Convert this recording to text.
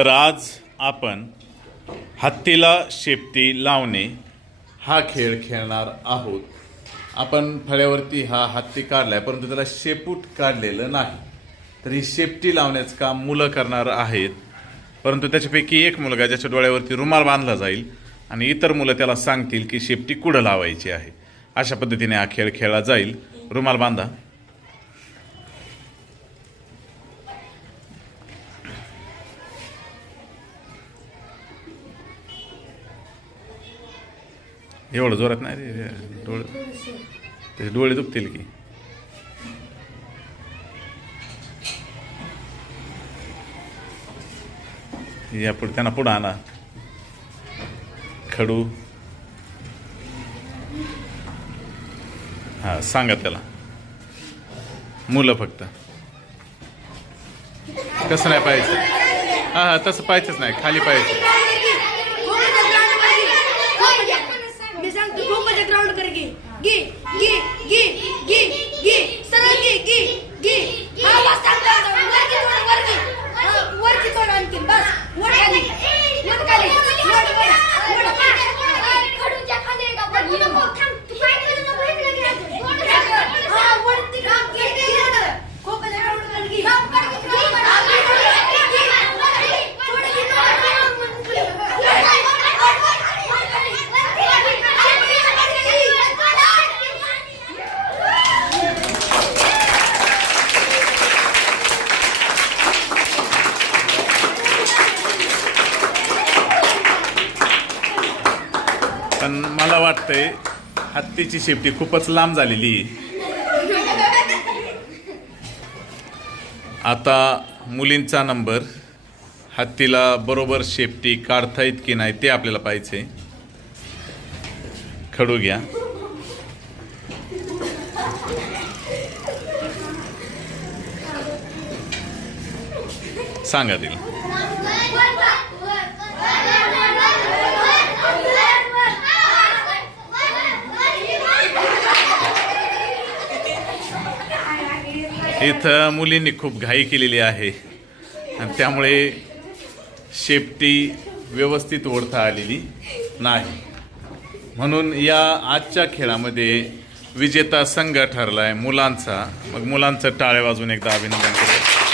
तर आज आपण हत्तीला शेपटी लावणे हा खेळ खेळणार आहोत. आपण फळ्यावरती हा हत्ती काढलाय परंतु त्याला शेपूट काढलेलं नाही. तर ही शेपटी लावण्याचं काम मुलं करणार आहेत. परंतु त्याच्यापैकी एक मुलगा ज्याच्या डोळ्यावरती रुमाल बांधला जाईल आणि इतर मुलं त्याला सांगतील की शेपटी कुठं लावायची आहे. अशा पद्धतीने हा खेळ खेळला जाईल. रुमाल बांधा. एवढं जोरात नाही रे डोळे त्याचे डोळे दुखतील की. या पुढे त्यांना पुढं आणा. खडू. हा सांगा त्याला. मुलं फक्त. कसं नाही पाहिजे हा हा तसं पाहिजेच नाही खाली पाहिजे पण मला वाटतंय हत्तीची शेपटी खूपच लांब झालेली आहे. आता मुलींचा नंबर हत्तीला बरोबर शेपटी काढता येत की नाही ते आपल्याला पाहिजे खडू घ्या सांगा तिला इथं मुलींनी खूप घाई केलेली आहे. आणि त्यामुळे शेपटी व्यवस्थित ओढता आलेली नाही. म्हणून या आजच्या खेळामध्ये विजेता संघ ठरला आहे मुलांचा. मग मुलांचं टाळे वाजून एकदा अभिनंदन करू